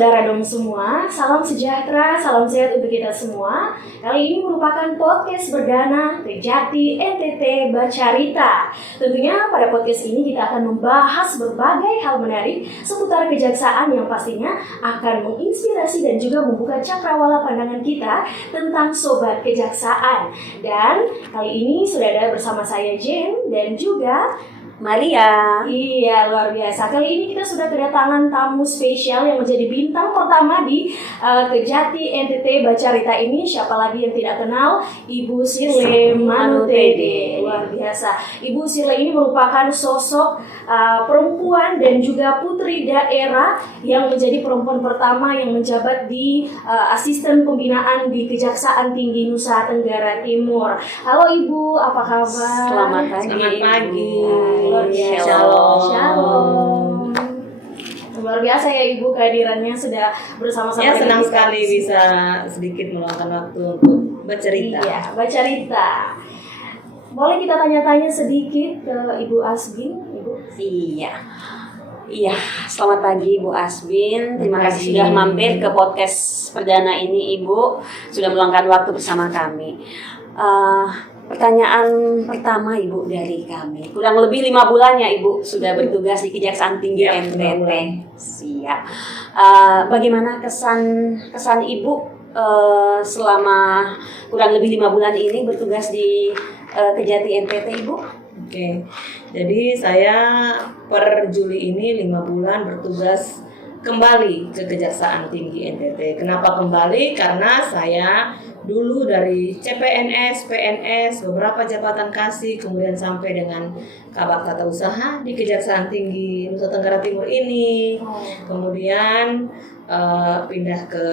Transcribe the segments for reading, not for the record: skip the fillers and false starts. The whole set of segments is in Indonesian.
saudara dong semua, salam sejahtera, salam sehat untuk kita semua. Kali ini merupakan podcast perdana Kejati NTT Bacarita. Tentunya pada podcast ini kita akan membahas berbagai hal menarik seputar kejaksaan yang pastinya akan menginspirasi dan juga membuka cakrawala pandangan kita tentang sobat kejaksaan. Dan kali ini sudah ada bersama saya Jen dan juga Maria. Iya, luar biasa. Kali ini kita sudah kedatangan tamu spesial yang menjadi bintang pertama di Kejati NTT Bacarita ini. Siapa lagi yang tidak kenal? Ibu Sirle Manutede. Luar biasa. Ibu Sirle ini merupakan sosok perempuan dan juga putri daerah yang menjadi perempuan pertama yang menjabat di asisten pembinaan di Kejaksaan Tinggi Nusa Tenggara Timur. Halo Ibu, apa kabar? Selamat pagi. Selamat pagi. Luar biasa. Shalom. Luar biasa ya Ibu kehadirannya sudah bersama-sama. Ya, senang kita. sekali bisa sedikit meluangkan waktu untuk bercerita. Iya, bercerita. Boleh kita tanya-tanya sedikit ke Ibu Asbin, Ibu? Iya, selamat pagi Bu Asbin. Terima kasih sudah mampir ke podcast perdana ini, Ibu. Sudah meluangkan waktu bersama kami. Pertanyaan pertama Ibu dari kami. Kurang lebih 5 bulan ya Ibu sudah bertugas di Kejaksaan Tinggi Ya, NTT. Siap. Bagaimana kesan Ibu selama kurang lebih 5 bulan ini bertugas di Kejati NTT, Ibu? Oke. Jadi saya per Juli ini 5 bulan bertugas kembali ke Kejaksaan Tinggi NTT. Kenapa kembali? Karena saya dulu dari CPNS, PNS, beberapa jabatan kasih, kemudian sampai dengan Kabak Tata Usaha di Kejaksaan Tinggi Nusa Tenggara Timur ini. Kemudian pindah ke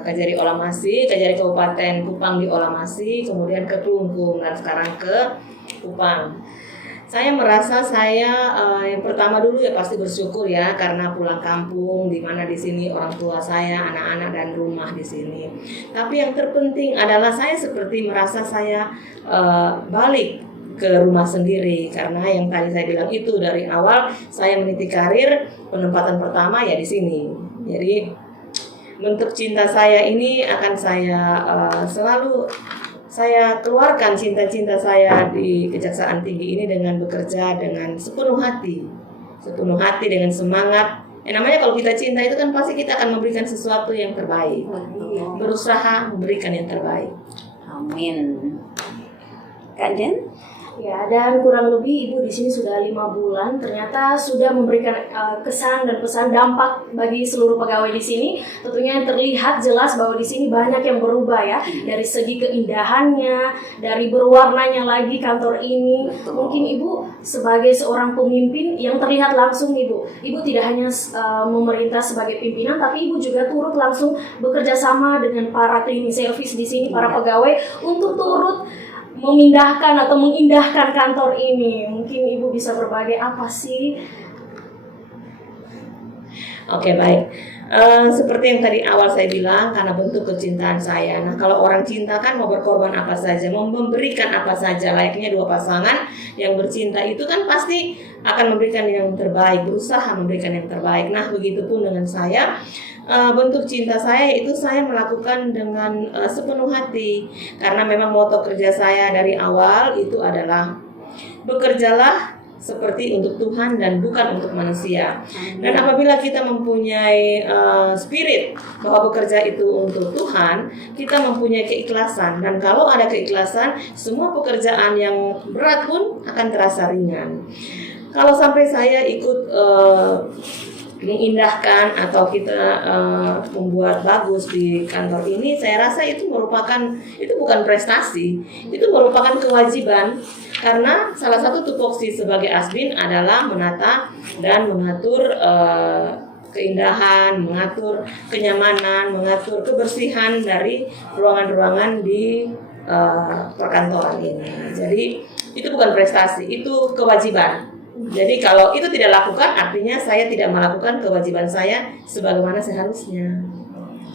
Kajari Olamasi, Kajari Kabupaten Kupang di Olamasi, kemudian ke Klungkung, dan sekarang ke Kupang. Saya merasa yang pertama dulu ya pasti bersyukur ya karena pulang kampung, di mana di sini orang tua saya, anak-anak dan rumah di sini. Tapi yang terpenting adalah saya seperti merasa saya balik ke rumah sendiri, karena yang tadi saya bilang itu dari awal saya meniti karir, penempatan pertama ya di sini. Jadi bentuk cinta saya ini akan saya selalu saya keluarkan cinta-cinta saya di Kejaksaan Tinggi ini dengan bekerja dengan sepenuh hati dengan semangat. Namanya kalau kita cinta itu kan pasti kita akan memberikan sesuatu yang terbaik, berusaha memberikan yang terbaik. Amin. Kak Jen? Ya, dan kurang lebih Ibu di sini sudah 5 bulan, ternyata sudah memberikan kesan dan pesan dampak bagi seluruh pegawai di sini. Tentunya yang terlihat jelas bahwa di sini banyak yang berubah ya, dari segi keindahannya, dari berwarnanya lagi kantor ini. Mungkin Ibu sebagai seorang pemimpin yang terlihat langsung Ibu tidak hanya memerintah sebagai pimpinan, tapi Ibu juga turut langsung bekerja sama dengan para cleaning service di sini, para pegawai untuk turut memindahkan atau mengindahkan kantor ini. Mungkin Ibu bisa berbagi apa sih? Oke, baik. Seperti yang tadi awal saya bilang, karena bentuk kecintaan saya. Nah, kalau orang cinta kan mau berkorban apa saja, mau memberikan apa saja. Layaknya dua pasangan yang bercinta itu kan pasti akan memberikan yang terbaik, berusaha memberikan yang terbaik. Nah, begitupun dengan saya. Bentuk cinta saya itu saya melakukan dengan sepenuh hati, karena memang moto kerja saya dari awal itu adalah bekerjalah seperti untuk Tuhan dan bukan untuk manusia. Dan apabila kita mempunyai spirit bahwa bekerja itu untuk Tuhan, kita mempunyai keikhlasan, dan kalau ada keikhlasan, semua pekerjaan yang berat pun akan terasa ringan. Kalau sampai saya ikut mengindahkan atau kita membuat bagus di kantor ini, saya rasa itu bukan prestasi, itu merupakan kewajiban, karena salah satu tupoksi sebagai Asbin adalah menata dan mengatur keindahan, mengatur kenyamanan, mengatur kebersihan dari ruangan-ruangan di perkantoran ini. Jadi itu bukan prestasi, itu kewajiban. Jadi kalau itu tidak lakukan, artinya saya tidak melakukan kewajiban saya sebagaimana seharusnya.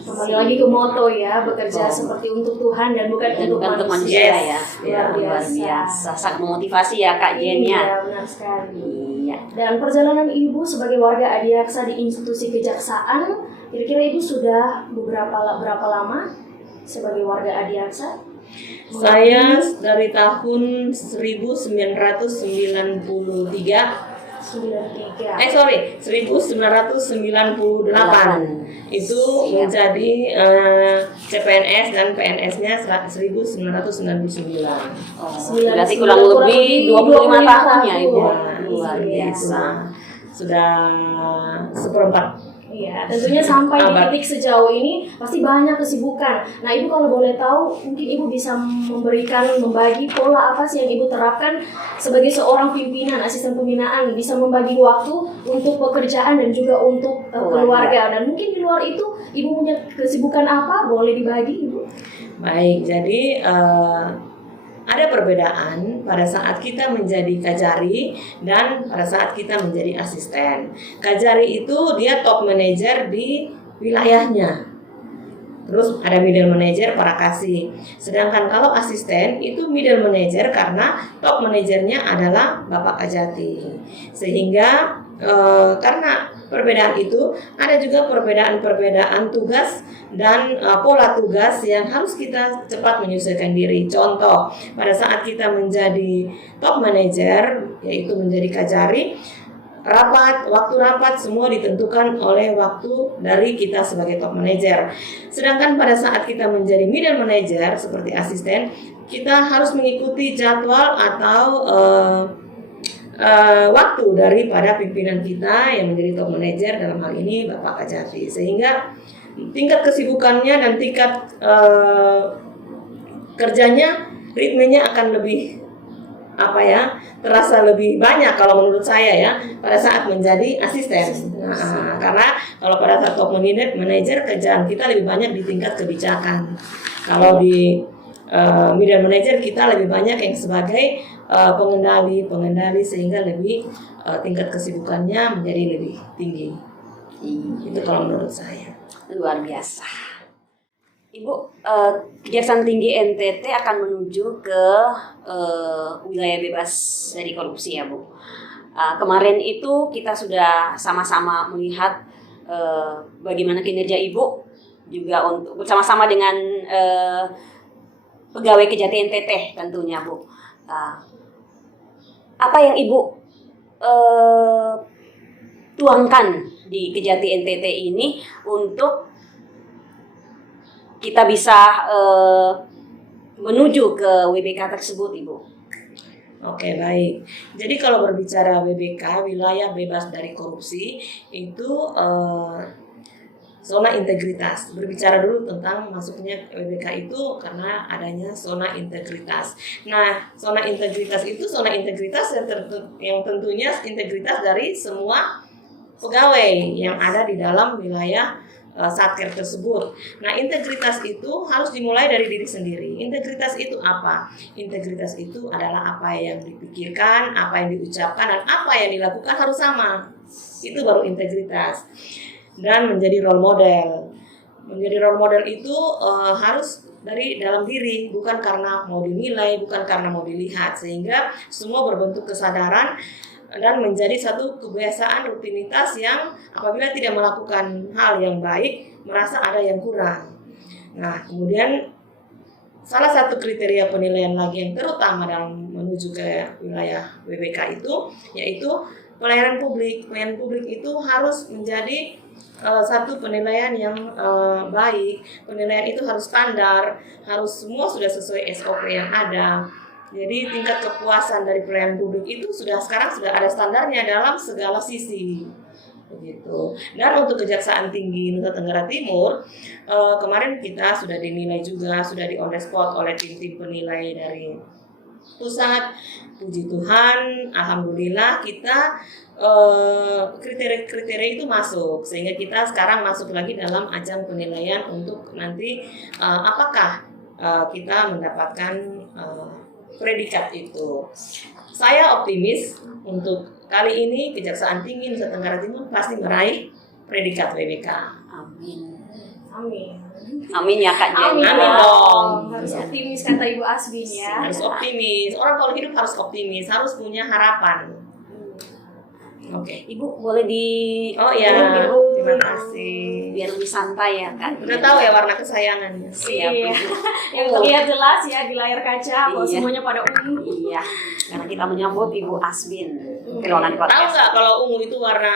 Kembali lagi ke moto ya, bekerja seperti untuk Tuhan dan bukan untuk manusia. Ya. Luar biasa. Sangat memotivasi ya Kak Jen ya. Iya, benar sekali. Iya. Dan perjalanan Ibu sebagai warga Adiaksa di institusi kejaksaan, kira-kira Ibu sudah berapa lama sebagai warga Adiaksa? Saya dari tahun 1993 itu menjadi CPNS dan PNS-nya 1999. Berarti kurang lebih 25 tahun ya Ibu. Luar biasa. Sudah seperempat. Iya, tentunya sampai di titik sejauh ini pasti banyak kesibukan. Nah, Ibu kalau boleh tahu, mungkin Ibu bisa membagi pola apa sih yang Ibu terapkan sebagai seorang pimpinan, asisten pembinaan, bisa membagi waktu untuk pekerjaan dan juga untuk keluarga. Dan mungkin di luar itu, Ibu punya kesibukan apa? Boleh dibagi, Ibu? Baik, jadi ada perbedaan pada saat kita menjadi kajari dan pada saat kita menjadi asisten. Kajari itu dia top manager di wilayahnya. Terus ada middle manager para kasih. Sedangkan kalau asisten itu middle manager karena top manajernya adalah Bapak Kajati. Sehingga karena perbedaan itu ada juga perbedaan tugas dan pola tugas yang harus kita cepat menyesuaikan diri. Contoh, pada saat kita menjadi top manager, yaitu menjadi kajari, waktu rapat semua ditentukan oleh waktu dari kita sebagai top manager. Sedangkan pada saat kita menjadi middle manager seperti asisten, kita harus mengikuti jadwal atau waktu daripada pimpinan kita yang menjadi top manager, dalam hal ini Bapak Kajati. Sehingga tingkat kesibukannya dan tingkat kerjanya, ritmenya akan lebih terasa lebih banyak kalau menurut saya ya pada saat menjadi asisten. Karena kalau pada saat top manager kerjaan kita lebih banyak di tingkat kebijakan. Kalau di middle manager kita lebih banyak yang sebagai pengendali sehingga lebih tingkat kesibukannya menjadi lebih tinggi. Itu kalau menurut saya. Luar biasa. Ibu, Kejaksaan Tinggi NTT akan menuju ke wilayah bebas dari korupsi ya Bu. Kemarin itu kita sudah sama-sama melihat bagaimana kinerja Ibu juga untuk bersama-sama dengan pegawai Kejati NTT tentunya Bu. Apa yang Ibu tuangkan di Kejati NTT ini untuk kita bisa menuju ke WBK tersebut, Ibu? Oke, baik. Jadi kalau berbicara WBK, wilayah bebas dari korupsi, itu zona integritas. Berbicara dulu tentang masuknya WBK itu karena adanya zona integritas. Nah, zona integritas itu zona integritas yang tentunya integritas dari semua pegawai yang ada di dalam wilayah satker tersebut. Nah, integritas itu harus dimulai dari diri sendiri. Integritas itu apa? Integritas itu adalah apa yang dipikirkan, apa yang diucapkan, dan apa yang dilakukan harus sama. Itu baru integritas. Dan menjadi role model. Menjadi role model itu harus dari dalam diri, bukan karena mau dinilai, bukan karena mau dilihat, sehingga semua berbentuk kesadaran dan menjadi satu kebiasaan rutinitas yang apabila tidak melakukan hal yang baik merasa ada yang kurang. Nah, kemudian salah satu kriteria penilaian lagi yang terutama dalam menuju ke wilayah WBK itu yaitu pelayanan publik. Pelayanan publik itu harus menjadi satu penilaian yang baik. Penilaian itu harus standar, harus semua sudah sesuai SOP yang ada. Jadi tingkat kepuasan dari pelayanan publik itu sekarang sudah ada standarnya dalam segala sisi, begitu. Dan untuk Kejaksaan Tinggi Nusa Tenggara Timur, kemarin kita sudah dinilai juga, sudah di on the spot oleh tim-tim penilai dari pusat. Puji Tuhan, alhamdulillah kita kriteria itu masuk, sehingga kita sekarang masuk lagi dalam ajang penilaian untuk nanti apakah kita mendapatkan predikat itu. Saya optimis untuk kali ini Kejaksaan Tinggi Nusa Tenggara Timur pasti meraih predikat WBK. Amin. Amin. Amin ya Kak Jenny. Amin dong. Harus optimis kata Ibu Asbin ya. Harus optimis. Orang kalau hidup harus optimis, harus punya harapan. Oke. Ibu boleh di Oh ya, Ibu. terima kasih. Biar lebih santai ya kan. Udah tahu ya warna kesayangannya. Siap. Iya. Ibu. Yang terlihat jelas ya di layar kaca bahwa Iya. semuanya pada ungu. Iya, karena kita menyambut Ibu Asbin ke ruangan Tahu podcast. nggak kalau ungu itu warna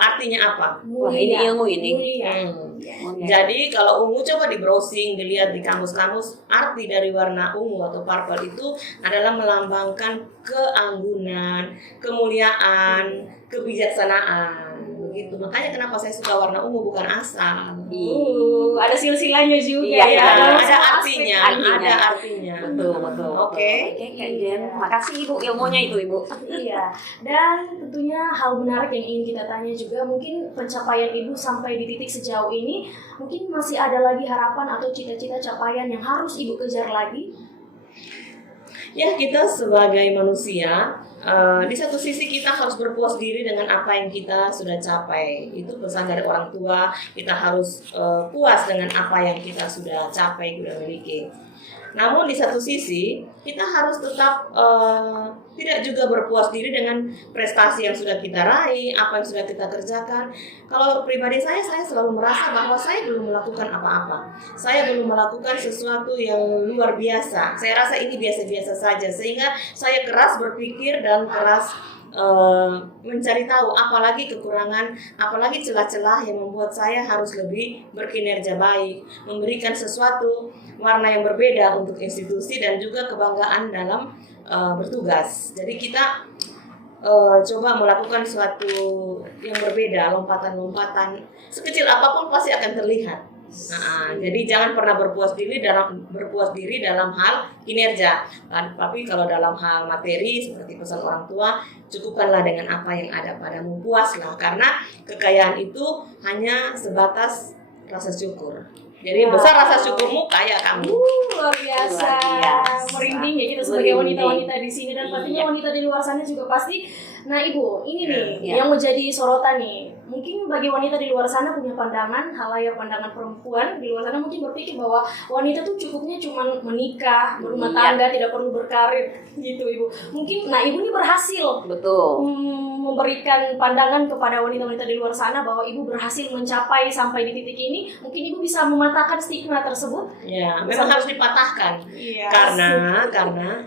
artinya apa? Wah, ini ilmu ini. Mulia. Mulia. Jadi kalau ungu coba di browsing, dilihat di kamus-kamus, arti dari warna ungu atau purple itu adalah melambangkan keanggunan, kemuliaan, kebijaksanaan. Begitu. Makanya kenapa saya suka warna ungu bukan asal. Ada silsilahnya juga Iya, ya. ada semua artinya, Artinya. ada artinya. Betul. Oke. Kak Jen. Makasih Ibu ilmunya itu Ibu. Iya, dan tentunya hal menarik yang ingin kita tanya juga, mungkin pencapaian Ibu sampai di titik sejauh ini, mungkin masih ada lagi harapan atau cita-cita capaian yang harus Ibu kejar lagi? Ya, kita sebagai manusia, di satu sisi kita harus berpuas diri dengan apa yang kita sudah capai. Itu pesan dari orang tua, kita harus puas dengan apa yang kita sudah capai, sudah miliki. Namun di satu sisi kita harus tetap tidak juga berpuas diri dengan prestasi yang sudah kita raih, apa yang sudah kita kerjakan. Kalau pribadi saya selalu merasa bahwa saya belum melakukan apa-apa. Saya belum melakukan sesuatu yang luar biasa. Saya rasa ini biasa-biasa saja, sehingga saya keras berpikir dan keras mencari tahu apalagi kekurangan, apalagi celah-celah yang membuat saya harus lebih berkinerja baik, memberikan sesuatu warna yang berbeda untuk institusi dan juga kebanggaan dalam bertugas. Jadi kita coba melakukan sesuatu yang berbeda, lompatan-lompatan sekecil apapun pasti akan terlihat. Jadi jangan pernah berpuas diri dalam hal kinerja, tapi kalau dalam hal materi seperti pesan orang tua, cukupkanlah dengan apa yang ada padamu, puaslah, karena kekayaan itu hanya sebatas rasa syukur. Jadi besar rasa syukurmu, kaya kamu. Luar biasa. Luar biasa. Merinding ya kita sebagai Merinding. wanita-wanita di sini, dan pastinya wanita di luar sana juga pasti. Nah Ibu, ini nih Iya. yang menjadi sorotan nih. Mungkin bagi wanita di luar sana punya pandangan, halayak pandangan perempuan di luar sana mungkin berpikir bahwa wanita tuh cukupnya cuma menikah, berumah Iya. tangga, tidak perlu berkarir gitu Ibu. Mungkin, nah Ibu ini berhasil Betul. memberikan pandangan kepada wanita-wanita di luar sana bahwa Ibu berhasil mencapai sampai di titik ini. Mungkin Ibu bisa mematahkan stigma tersebut. Ya, memang harus dipatahkan. Iya. Karena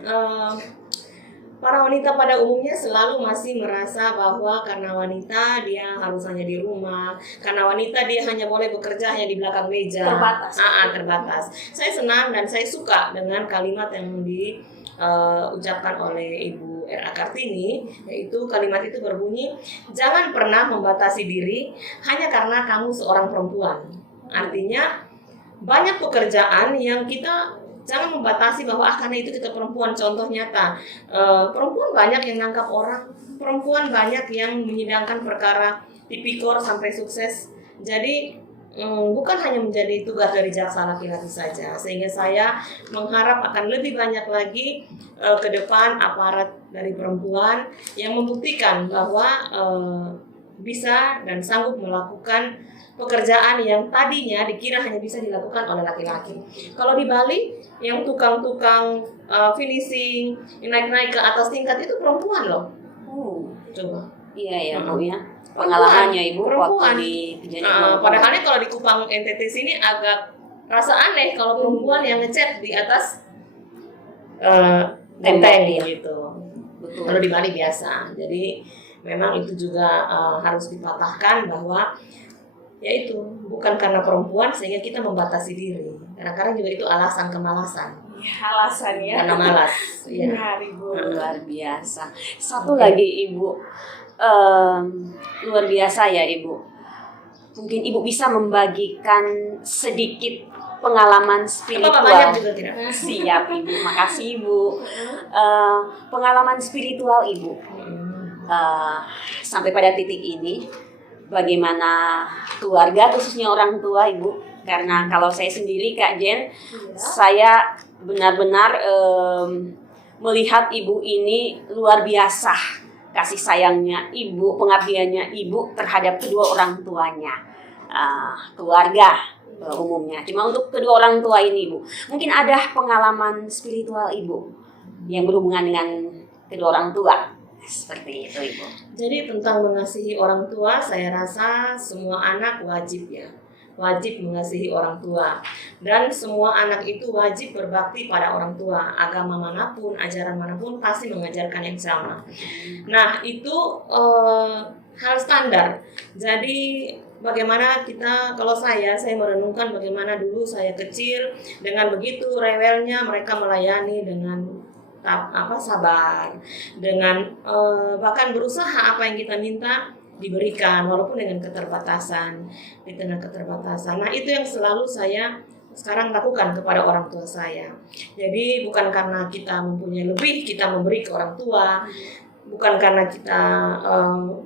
para wanita pada umumnya selalu masih merasa bahwa karena wanita dia harus hanya di rumah, karena wanita dia hanya boleh bekerja hanya di belakang meja. Terbatas. Terbatas. Saya senang dan saya suka dengan kalimat yang diucapkan oleh Ibu R.A. Kartini, yaitu kalimat itu berbunyi, jangan pernah membatasi diri hanya karena kamu seorang perempuan. Artinya banyak pekerjaan yang kita jangan membatasi bahwa karena itu kita perempuan. Contoh nyata, perempuan banyak yang nangkap orang, perempuan banyak yang menyidangkan perkara tipikor sampai sukses. Jadi bukan hanya menjadi tugas dari jaksa laki-laki saja, sehingga saya mengharap akan lebih banyak lagi ke depan aparat dari perempuan yang membuktikan bahwa bisa dan sanggup melakukan pekerjaan yang tadinya dikira hanya bisa dilakukan oleh laki-laki. Kalau di Bali, yang tukang-tukang finishing, yang naik-naik ke atas tingkat itu perempuan loh. Coba. Iya Bu ya. Pengalamannya Ibu perempuan. waktu di kejadian. Padahalnya kalau di Kupang NTT sini agak rasa aneh kalau perempuan yang ngecat di atas tembok gitu. Betul. Kalau di Bali biasa. Jadi memang itu juga harus dipatahkan bahwa yaitu bukan karena perempuan sehingga kita membatasi diri. Kadang-kadang juga itu alasan kemalasan. Alasan ya. Karena malas. Ya. Benar Ibu. Luar biasa. Satu lagi Ibu, luar biasa ya Ibu. Mungkin Ibu bisa membagikan sedikit pengalaman spiritual. Banyak juga tidak. Siap Ibu, makasih Ibu. Pengalaman spiritual Ibu sampai pada titik ini, bagaimana keluarga khususnya orang tua Ibu? Karena kalau saya sendiri Kak Jen, saya benar-benar melihat Ibu ini luar biasa kasih sayangnya Ibu, pengabdiannya Ibu terhadap kedua orang tuanya, keluarga umumnya. Cuma untuk kedua orang tua ini Ibu, mungkin ada pengalaman spiritual Ibu yang berhubungan dengan kedua orang tua. Seperti itu, Ibu. Jadi tentang mengasihi orang tua, saya rasa semua anak wajib ya. Wajib mengasihi orang tua. Dan semua anak itu wajib berbakti pada orang tua. Agama manapun, ajaran manapun pasti mengajarkan yang sama. Nah, itu hal standar. Jadi bagaimana kita, kalau saya merenungkan bagaimana dulu saya kecil, dengan begitu rewelnya mereka melayani dengan sabar, dengan bahkan berusaha apa yang kita minta diberikan walaupun dengan keterbatasan, di tengah keterbatasan. Nah, itu yang selalu saya sekarang lakukan kepada orang tua saya. Jadi bukan karena kita mempunyai lebih kita memberi ke orang tua, bukan karena kita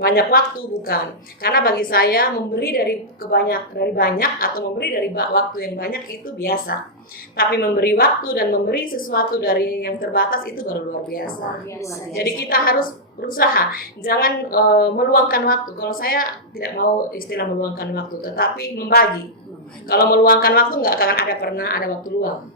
banyak waktu, bukan. Karena bagi saya memberi dari banyak atau memberi dari waktu yang banyak itu biasa. Tapi memberi waktu dan memberi sesuatu dari yang terbatas itu baru luar biasa. Jadi kita harus berusaha, jangan meluangkan waktu. Kalau saya tidak mau istilah meluangkan waktu, tetapi membagi. Kalau meluangkan waktu nggak akan pernah ada waktu luang.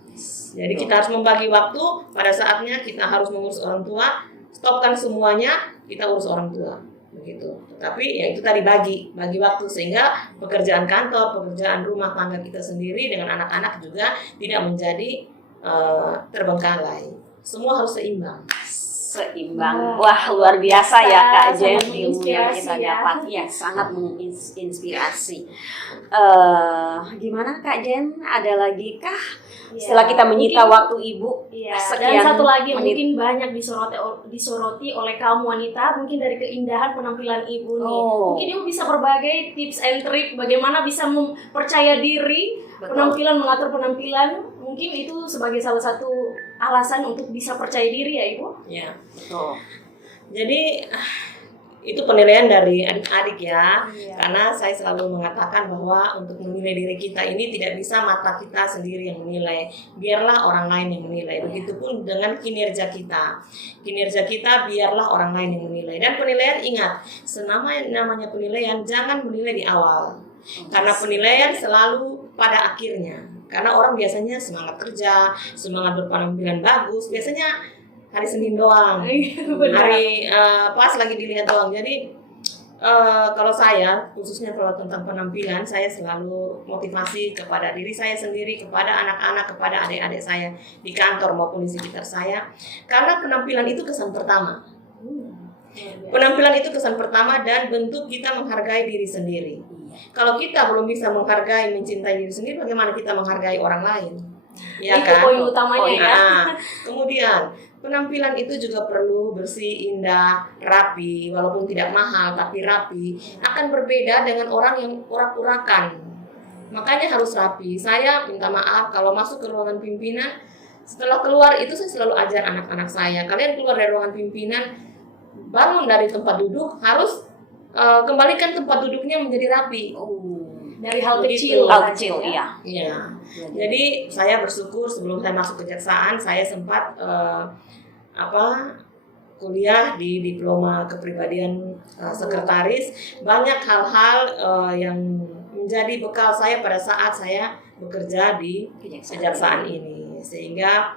Jadi kita harus membagi waktu. Pada saatnya kita harus mengurus orang tua. Stopkan semuanya, kita urus orang tua, begitu. Tapi ya itu tadi bagi waktu sehingga pekerjaan kantor, pekerjaan rumah tangga kita sendiri dengan anak-anak juga tidak menjadi terbengkalai. Semua harus seimbang. Wah, luar biasa ya Kak Jen, ilmu yang kita ya. dapat. Ya, sangat menginspirasi. Gimana Kak Jen? Ada lagi kah? Setelah kita menyita waktu Ibu, dan satu lagi mungkin banyak disoroti oleh kaum wanita, mungkin dari keindahan penampilan Ibu nih. Mungkin Ibu bisa berbagai tips and trick bagaimana bisa mempercaya diri, penampilan, mengatur penampilan. Mungkin itu sebagai salah satu alasan untuk bisa percaya diri ya Ibu. Ya, betul. Jadi itu penilaian dari adik-adik ya. Karena saya selalu mengatakan bahwa untuk menilai diri kita ini tidak bisa mata kita sendiri yang menilai, biarlah orang lain yang menilai. Begitupun dengan kinerja kita biarlah orang lain yang menilai. Dan penilaian, ingat, namanya penilaian jangan menilai di awal, karena penilaian selalu pada akhirnya. Karena orang biasanya semangat kerja, semangat berpenampilan bagus, biasanya hari Senin doang, hari pas lagi dilihat doang. Jadi kalau saya, khususnya kalau tentang penampilan, saya selalu motivasi kepada diri saya sendiri, kepada anak-anak, kepada adik-adik saya di kantor maupun di sekitar saya. Karena penampilan itu kesan pertama. Penampilan itu kesan pertama dan bentuk kita menghargai diri sendiri. Kalau kita belum bisa menghargai, mencintai diri sendiri, bagaimana kita menghargai orang lain? Ya itu kan? poin utamanya ya. Kemudian penampilan itu juga perlu bersih, indah, rapi, walaupun tidak mahal tapi rapi. Akan berbeda dengan orang yang urak-urakan. Makanya harus rapi. Saya minta maaf kalau masuk ke ruangan pimpinan, setelah keluar itu saya selalu ajar anak-anak saya, kalian keluar dari ruangan pimpinan, bangun dari tempat duduk, harus kembalikan tempat duduknya menjadi rapi. Dari hal kecil, iya. Jadi saya bersyukur sebelum saya masuk kejaksaan, saya sempat kuliah di diploma kepribadian sekretaris. Banyak hal-hal yang menjadi bekal saya pada saat saya bekerja di kejaksaan ini, sehingga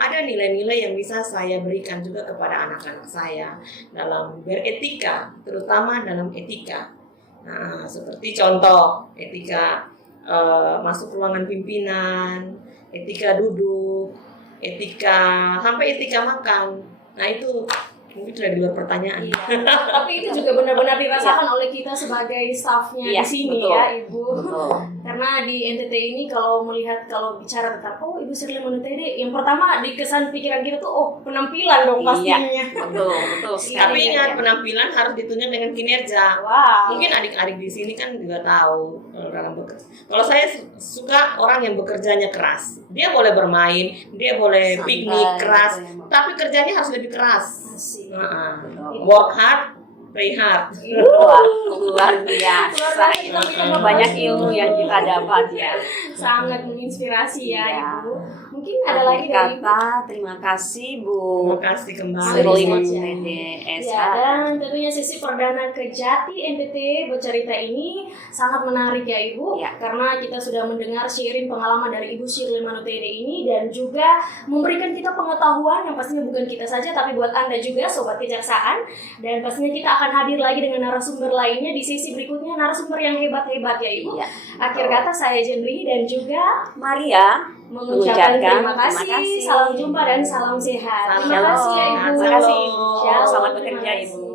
ada nilai-nilai yang bisa saya berikan juga kepada anak-anak saya dalam beretika, terutama dalam etika. Nah, seperti contoh etika masuk ruangan pimpinan, etika duduk, sampai etika makan. Nah, itu mungkin sudah di luar pertanyaan. Tapi itu juga benar-benar dirasakan oleh kita sebagai staffnya di sini, betul. Ya Ibu. Betul. Karena di NTT ini kalau bicara tentang Ibu Shirley Manutede, yang pertama di kesan pikiran kita tuh penampilan dong pastinya. Betul. Tapi ingat, penampilan harus ditunjang dengan kinerja. Wow. Mungkin adik-adik di sini kan juga tahu dalam bekerja. Kalau saya suka orang yang bekerjanya keras. Dia boleh bermain, dia boleh piknik keras, tapi kerjanya harus lebih keras. Work hard, Rehat. Wah, luar biasa. Luar biasa. Banyak ilmu yang kita dapat ya. Sangat menginspirasi ya, Iya. Ibu. Mungkin ada lagi dari Ibu. kata terima kasih Bu Terima kasih kembali. Sirli Saja. Menteri SH. Ya, dan tentunya sesi perdana Kejati NTT bercerita ini sangat menarik ya Ibu, Ya. karena kita sudah mendengar sharing pengalaman dari Ibu Shirley Manutede ini dan juga memberikan kita pengetahuan yang pastinya bukan kita saja tapi buat Anda juga Sobat Kejaksaan, dan pastinya kita akan hadir lagi dengan narasumber lainnya di sesi berikutnya, narasumber yang hebat-hebat ya Ibu. Iya. Akhir kata saya Jenri dan juga Maria mengucapkan terima terima kasih, kasih. salam jumpa dan salam sehat. Terima Shalom. kasih ya Ibu. Terima kasih Ibu. Shalom. Selamat bekerja Ibu.